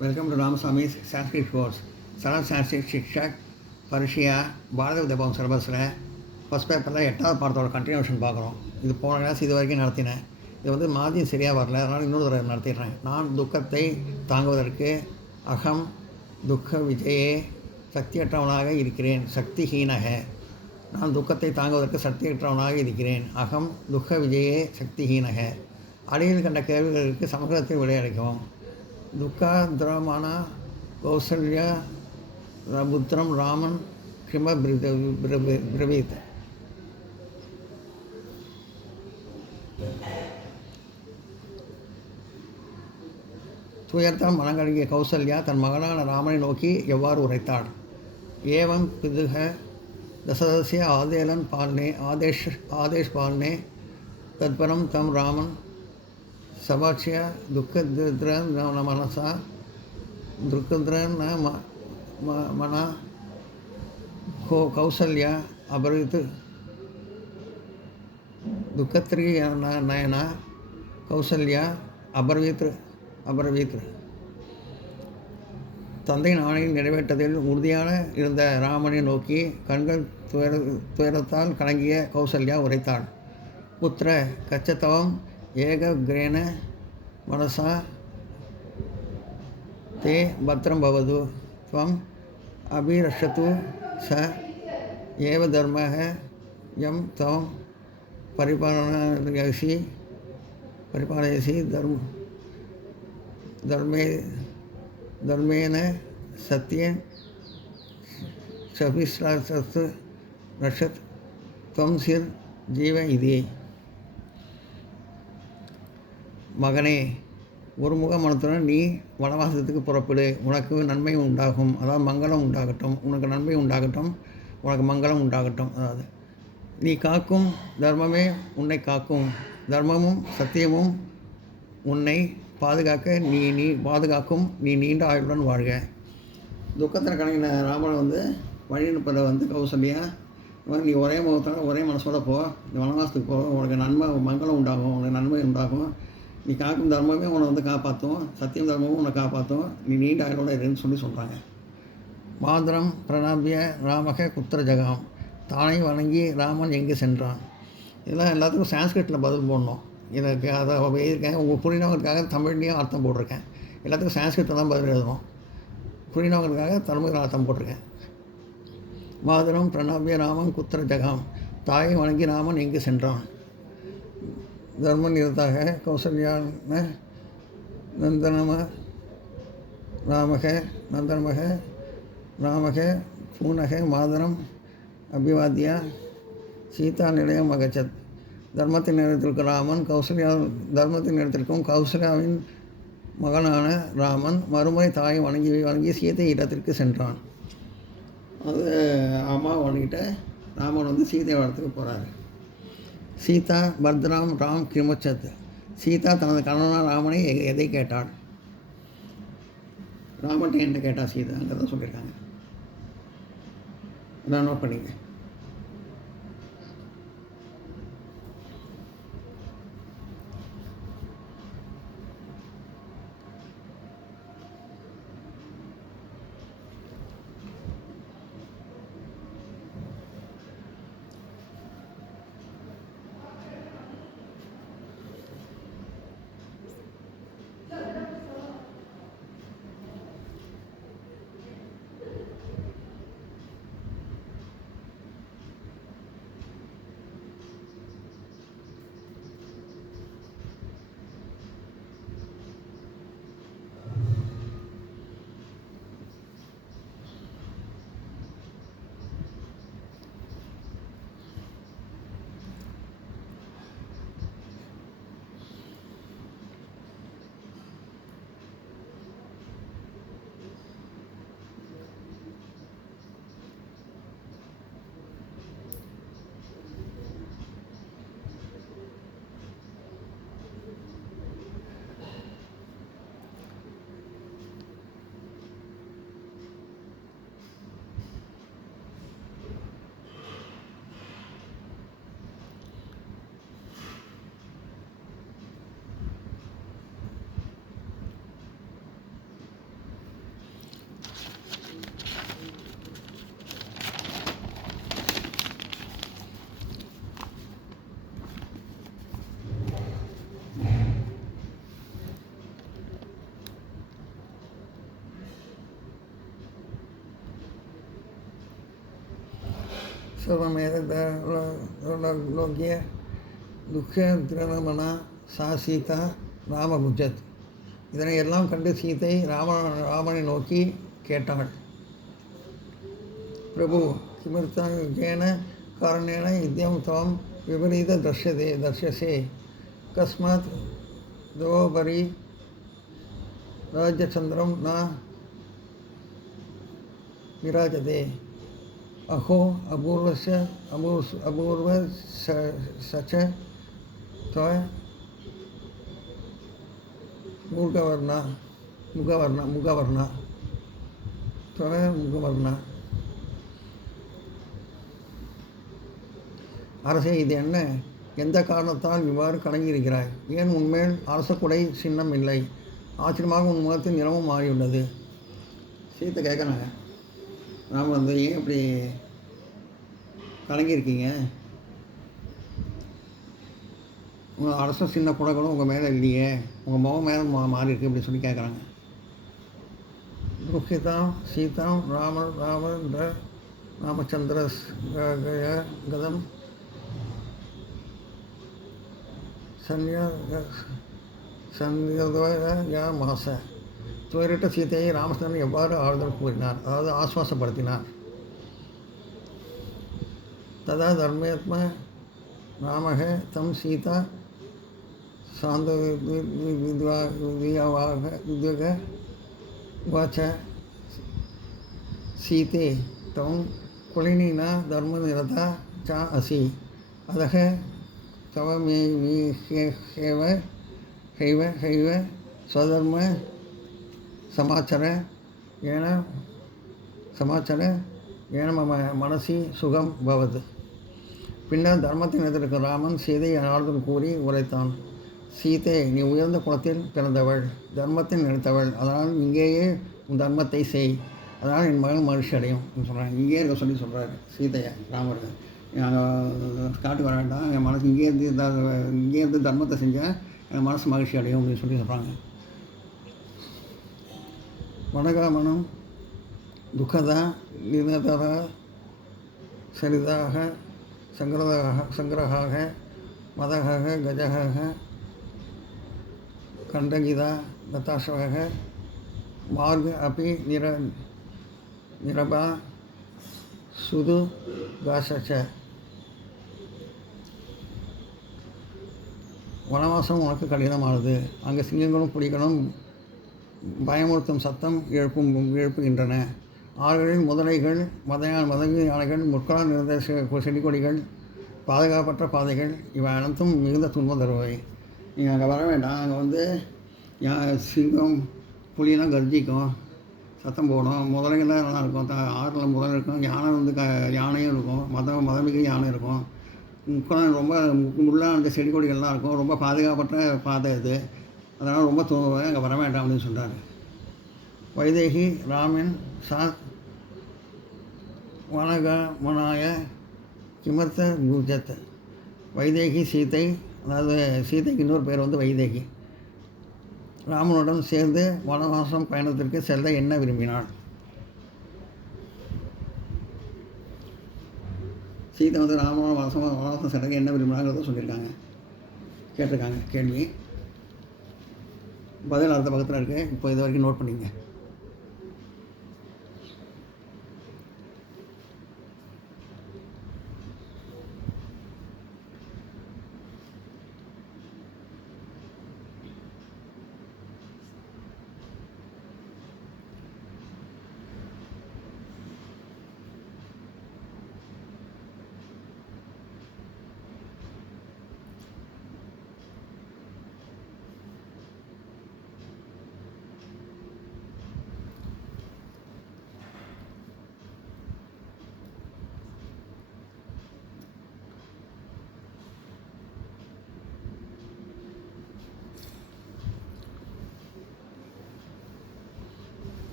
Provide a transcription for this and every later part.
Welcome to Ramaswamy's Sanskrit course. Saran Sanskrit Shikshak பரிஷியா பாரத வித்யாபவன் சிலபஸில் first பேப்பரில் 8வது பாடத்தோட கண்டினியூஷன் பார்க்குறோம். இது போன கிளாஸ் இது வரைக்கும் நடத்தினேன். இது வந்து மாதியும் சரியாக வரல, அதனால் இன்னொரு தடவை நடத்திடுறேன். நான் துக்கத்தை தாங்குவதற்கு அகம் துக்க விஜயே சக்தியற்றவனாக இருக்கிறேன். சக்திஹீனக. நான் துக்கத்தை தாங்குவதற்கு சக்தியற்றவனாக இருக்கிறேன். அகம் துக்க விஜயே சக்திஹீனக. அடியில் கண்ட கேள்விகளுக்கு சமூகத்தில் விடையளிக்கவும். துக்காந்திரமான கௌசல்யா புத்திரம் ராமன் கிம பிரவீத். துயர்த்தம் மனங்கழுகிய கௌசல்யா தன் மகனான ராமனை நோக்கி எவ்வாறு உரைத்தாள்? ஏவம் பிதுக தசதசிய ஆதேலன் பால்னே ஆதேஷ் பால்னே தத்பரம் தம் ராமன் சபாட்சிய துக்கத்ர மனசா துக்கத்ர மனா கௌசல்யா அபரித் துக்கத்ரி நயனா கௌசல்யா அபரவீத். தந்தையின் ஆணையை நிறைவேற்றதில் உறுதியான இருந்த ராமனை நோக்கி கண்கள் துயரத்தால் கலங்கிய கௌசல்யா உரைத்தாள். புத்திர கச்சத்தவம் ஏக கிரேன மனசா தே பத்ரம் பவது துவம் அபிரஷத்து ச ஏவ தர்மः யம் தவம் பரிபாலயசி தர்மேன சத்யேன் சபிஸ்ராசத்து ரஷத் துவம் சிர் ஜீவ இதே. மகனே, ஒரு முக மனத்துடன் நீ வனவாசத்துக்கு புறப்படு. உனக்கு நன்மை உண்டாகும், அதாவது மங்களம் உண்டாகட்டும். உனக்கு நன்மை உண்டாகட்டும், உனக்கு மங்களம் உண்டாகட்டும். அதாவது நீ காக்கும் தர்மமே உன்னை காக்கும். தர்மமும் சத்தியமும் உன்னை பாதுகாக்க நீ பாதுகாக்கும். நீ நீண்ட ஆயுளுடன் வாழ்க. துக்கத்தில் கணக்கின ராமன் வந்து வழி அனுப்பதை வந்து கௌசல்யா, நீ ஒரே முகத்தோட ஒரே மனசோட போ, இந்த வனவாசத்துக்கு போ, உனக்கு நன்மை மங்களம் உண்டாகும், உனக்கு நன்மை உண்டாகும். நீ காக்கும் தர்மமே உன்னை வந்து காப்பாற்றும், சத்தியம் தர்மமும் உன்னை காப்பாற்றும். நீ நீண்ட ஆயுளோட இருன்னு சொல்கிறாங்க. மாதரம் பிரணாபிய ராமக குத்திர ஜகாம். தானை வணங்கி ராமன் எங்கே சென்றான். இதெல்லாம் எல்லாத்துக்கும் சான்ஸ்கிரிட்டில் பதில் போடணும். எனக்கு அதை எழுதியிருக்கேன். உங்கள் புரியினவங்களுக்காக தமிழ்லேயும் அர்த்தம் போட்டிருக்கேன். எல்லாத்துக்கும் சான்ஸ்கிரிட்டில் தான் பதில் எழுதணும். புரியினவங்களுக்காக தமிழில் அர்த்தம் போட்டிருக்கேன். மாதரம் பிரணாபிய ராமன் குத்திர ஜகாம். தாயை வணங்கி ராமன் எங்கு சென்றான். தர்ம நிரதாக கௌசல்யான ராமக பூனக மாதரம் அபிவாத்தியா சீதா நிலையம் அகச்சத். தர்மத்தின் நேரத்திற்கு ராமன் தர்மத்தின் நேரத்திற்கும் கௌசல்யாவின் மகனான ராமன் மறுமுறை தாயை வணங்கி சீதை இடத்திற்கு சென்றான். அது அம்மா வணங்கிட்ட ராமன் வந்து சீதை இடத்துக்கு போகிறாரு. சீதா பர்தராம் ராம் கிமுச்சத். சீதா தனது கணவனான ராமனை எதை கேட்டாள்? ராமன்ட்ட என்ன கேட்டா சீதா? அங்கே தான் சொல்லியிருக்காங்க. அதான் நோட் பண்ணிங்க. सर्वमेतद्लोक्य दुःखद्रवमना सा सीता ராமபுஜத். இதனை எல்லாம் கண்டு சீதை ராமனை நோக்கி கேட்டாள். பிரபு கிமர்த்தேன காரணேன இத்யம் தவம் விபரீத தர்ஷசே கஸ்மாத் தவோபரி ராஜ்யச்சந்திரம் ந விராஜதே அஹோ அபூர்வ சச்ச त्वय முகவர்ணா அரசே, இது என்ன? எந்த காரணத்தால் இவ்வாறு கலங்கியிருக்கிறாய்? ஏன் உன்மேல் அரச குடை சின்னம் இல்லை? ஆச்சரியமாக உன் முகத்தின் நிறமும் மாறியுள்ளது. சீத்தை கேட்குறாங்க, நாம் ஏன் இப்படி கலங்கியிருக்கீங்க? உங்கள் அரச சின்ன குடங்களும் உங்கள் மேலே இல்லையே, உங்கள் முகம் மேலே மாறி இருக்கு இப்படி சொல்லி கேட்குறாங்க. துக்கிதாம் சீதாம் ராமச்சந்திர கதம் மாச துயரிட்ட சீதையை ராமச்சந்திரன் எவ்வாறு ஆறுதல் கூறினார், அதாவது ஆஸ்வாசப்படுத்தினார். ததா தர்மேத்ம ராமக தம் சீதா சாந்த வாச்ச சீதே தம் குலினா தர்மநிரதா ச அசி அதக தவ ஹைவ ஸ்வதர்ம சமாச்சர ஏன மம மனசி சுகம் பவது. பின்னர் தர்மத்தின் எதிர்க்க ராமன் சீதை ஆறுதல் கூறி உரைத்தான். சீதை, நீ உயர்ந்த குலத்தில் பிறந்தவள், தர்மத்தில் நினைத்தவள். அதனால் இங்கேயே உன் தர்மத்தை செய், அதனால் என் மகன் மகிழ்ச்சி அடையும் சொல்கிறாங்க. இங்கேயே இருக்க சொல்கிறாரு சீதையை ராமருக்கு. நாங்கள் காட்டு வர வேண்டாம், என் மனசு இங்கேருந்து தர்மத்தை செஞ்சால் என் மனசு மகிழ்ச்சி அடையும் அப்படின்னு சொல்கிறாங்க. வனகாமனம் துக்கதா நிரதர சரிதாக சங்கிரகாக மதகாக கஜகாக கண்டகிதா நதாசவக மார்க அப்பி நிரபா சுது காசச்ச. வனவாசம் உனக்கு கடினமானது. அங்கே சிங்கங்களும் புலிகளும் பயமுறுத்தும் சத்தம் எழுப்புகின்றன. ஆறுகளில் முதலைகள், மதகு யானைகள், முற்காலம் நிறைந்த செடி கொடிகள், பாதுகாப்பற்ற பாதைகள், இவை அனைத்தும் மிகுந்த துன்பம் தருவை. நீங்கள் அங்கே வர வேண்டாம். அங்கே சிங்கம் புலியெல்லாம் கர்ஜிக்கும், சத்தம் போடும், முதலைகள்லாம் நல்லா இருக்கும். ஆறில் முதல் இருக்கும், யானையும் இருக்கும், மதமிகு யானை இருக்கும். முற்காலம் ரொம்ப முள்ளாக அந்த செடி கொடிகள்லாம் இருக்கும். ரொம்ப பாதுகாப்பற்ற பாதை இது. அதனால் ரொம்ப தூங்குவேன், அங்கே வர வேண்டாம் அப்படின்னு சொல்கிறாரு. வைதேகி ராமன் சாத் வனகமனாய கிமர்த்த பூஜத். வைதேகி சீதை, அதாவது சீதைக்கு இன்னொரு பேர் வைதேகி, ராமனுடன் சேர்ந்து வனவாசம் பயணத்திற்கு செல்ல என்ன விரும்பினாள்? சீதை ராமனோட வனவாசம் செல்ல என்ன விரும்பினாங்கிறத சொல்லியிருக்காங்க, கேட்டிருக்காங்க கேள்வி. பதில் அடுத்த பக்கத்தில் இருக்குது. இப்போ இது வரைக்கும் நோட் பண்ணிங்க.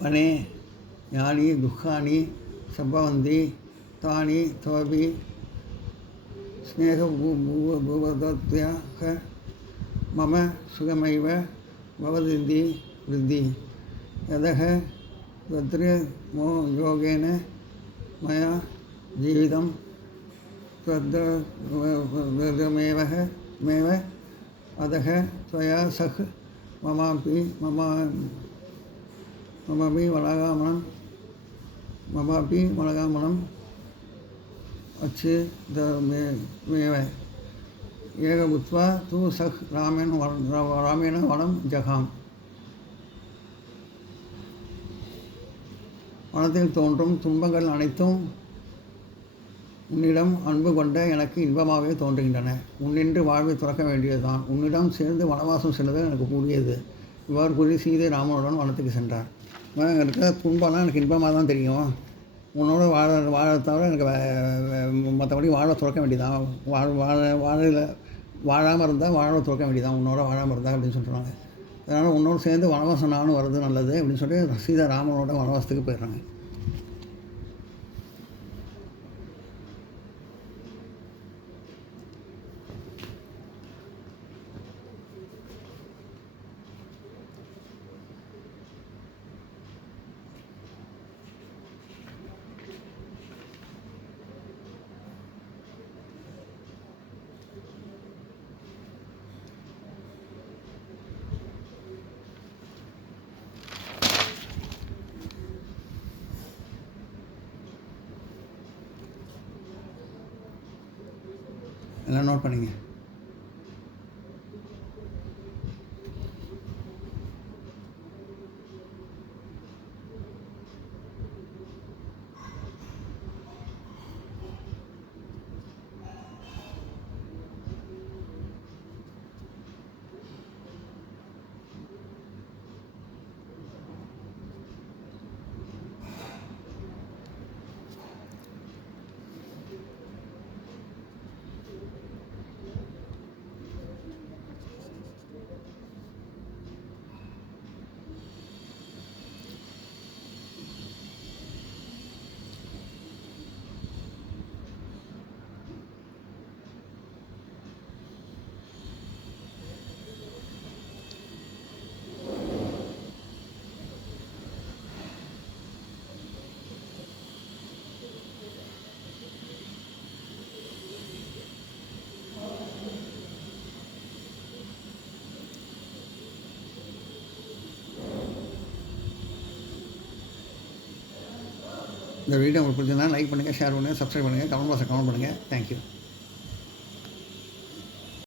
वने यानि दुःखानि सम्भवन्ति तानि तवपि स्नेहभूवदत्याः मम सुखमेव भवदिति वृद्धि यतः तत्र योगेन मया जीवितं तद्मेव अतः त्वया सह ममापि मनोगमनम् अच्छेदमेव ஏகபுத்வா தூ சஹ் ராமேண வனம் ஜகாம். வனத்தில் தோன்றும் துன்பங்கள் அனைத்தும் உன்னிடம் அன்பு கொண்ட எனக்கு இன்பமாகவே தோன்றுகின்றன. உன்னின்று வாழ்வை துறக்க வேண்டியதுதான். உன்னிடம் சேர்ந்து வனவாசம் செல்வது எனக்கு கூடியது. இவ்வாறு கூறி சீதை ராமனுடன் வனத்துக்கு சென்றார். அங்கே இருக்க துன்பம்லாம் எனக்கு இன்பமாக தான் தெரியும். உன்னோட வாழ தவிர எனக்கு மற்றபடி வாழ துறக்க வேண்டியதான். வாழாமல் இருந்தால் வாழ துறக்க வேண்டியதான். உன்னோட வாழாமல் இருந்தால் அப்படின்னு சொல்கிறாங்க. அதனால் உன்னோடு சேர்ந்து வனவாசம் நானும் வர்றது நல்லது அப்படின்னு சொல்லிட்டு சீதா ராமனோட வனவாசத்துக்கு போயிடுறாங்க. எல்லாம் நோட் பண்ணிங்க. இந்த வீடியோ உங்களுக்கு பிடிச்சிருந்தா லைக் பண்ணுங்கள், ஷேர் பண்ணுங்கள், சப்ஸ்கிரைப் பண்ணுங்கள், கமெண்ட் பாக்ஸில் கமெண்ட் பண்ணுங்கள். தேங்க்யூ.